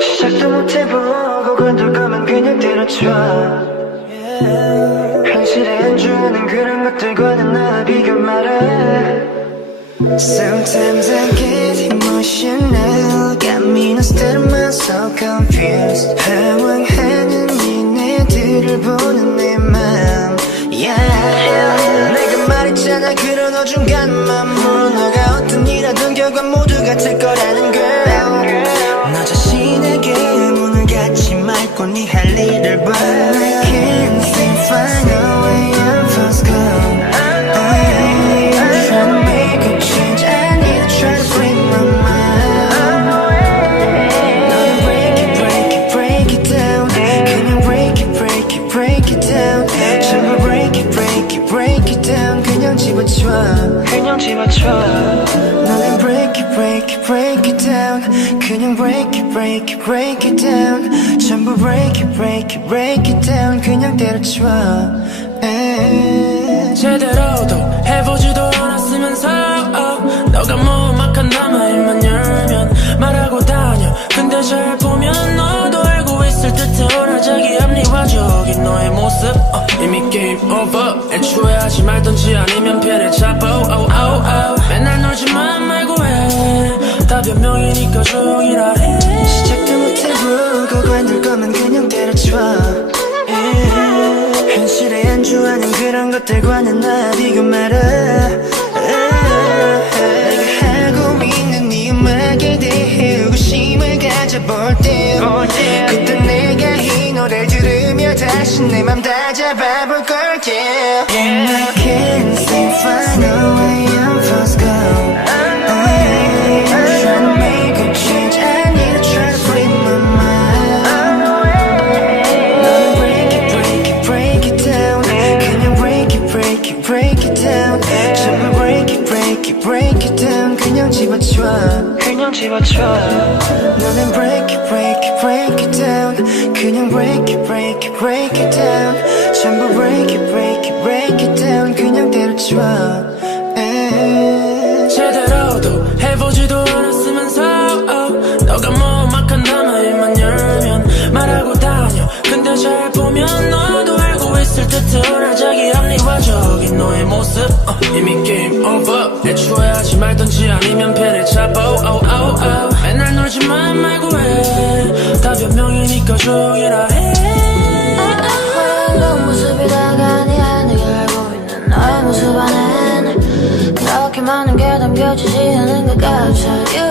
시작도 못해보고 건들거면 그냥 때려쳐 현실에 안주하는 그런 것들과는 나 비교 말해. Sometimes I get emotional, got me nostalgic, I'm so confused. 방황하는 니네들을 보는 내 맘, yeah. 내가 말했잖아 그런 어중간한 물론 너가 어떤 일 하든 결과 모두 같을 거라는 걸. 너 자신에게 문을 닫지 말고 네 할 일을 봐. I can't seem to find a way out of this girl. I'm trying to make a change, I need to try to free my mind. 너는 break it, break it, break it down. 그냥 break it, break it, break it down. 전부 break it, break it, break it down. 그냥 집어쳐, 그냥 집어쳐. 너는 break it, break it, break it down. 그냥 break it, break it, break it down. 전부 break it, break it, break it down. 그냥 때려쳐. 제대로도 해보지도 않았으면서 너가 무막한 남아일만 열면 말하고 다녀. 근데 잘 보면 너도 알고 있을 듯해. 오라자기 합리화적인 너의 모습 이미 게임 오버. 애초에 하지 말던지 아니면 피해를 잡아. 맨날 놀지만 말고 해. 다 변명이니까 조용히라 해. 시작도 못해보고 관둘 거면 그냥 때려쳐. 현실에 안주하는 그런 것들과는 나 비교 말아. 내가 하고 있는 이 음악에 대해 의구심을 가져볼 때 그때 내가 이 노래 들으며 다시 내 맘 다 잡아볼 걸게. And I can't seem to find a way out of this girl. I'm trying to make a change, I need to try to free my mind. 너는 break it, break it, break it down. 그냥 break it, break it, break it down. 전부 break it, break it, break it down. 그냥 집어쳐, 그냥 집어쳐. 너는 break it, break it, break it down. 그냥 break it, break it, break it down. 전부 break it, break it, break it down. 그냥 때려쳐. 제대로도 해보지도 않았으면서 너가 무막한 남아일만 열면 말하고 다녀. 근데 잘 보면 너도 알고 있을 듯해. 오라자기 합리화적인 너의 모습 이미 게임 오버. 애초에 하지 말던지 아니면 피해를 잡아. 맨날 놀지만 말고 해. 다 변명이니까 조용히라 해. 너 모습이 다가 네 안에 알고 있는 너의 모습 안엔 그렇게 많은 게 담겨지지 않은 것 같아.